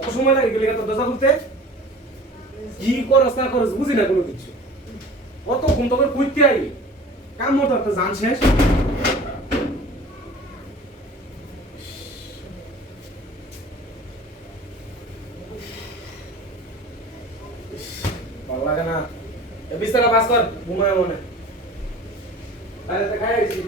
অত সময় লাগে গেলে তো দরজা খুলতে কি করস না করস বুঝি না কোনো কিছু কত ঘুম তোকে কইতে আই কাম মতো একটা জান শেষ ভালো লাগে না এ বিছানা পাস কর ঘুমায় মনে আরে তো খাই আইছি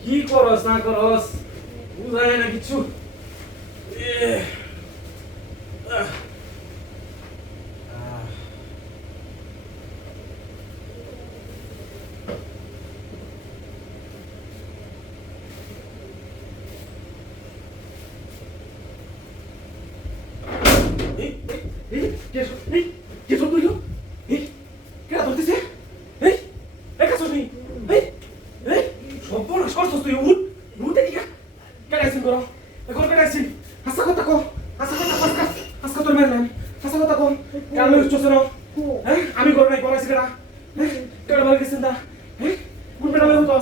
কি করস না করস বুঝা যায় না কিছু আমি করে নাই করাইছি কেডা কেডা বাড়ি গেছেন দা হ্যাঁ কোন বেড়া হতো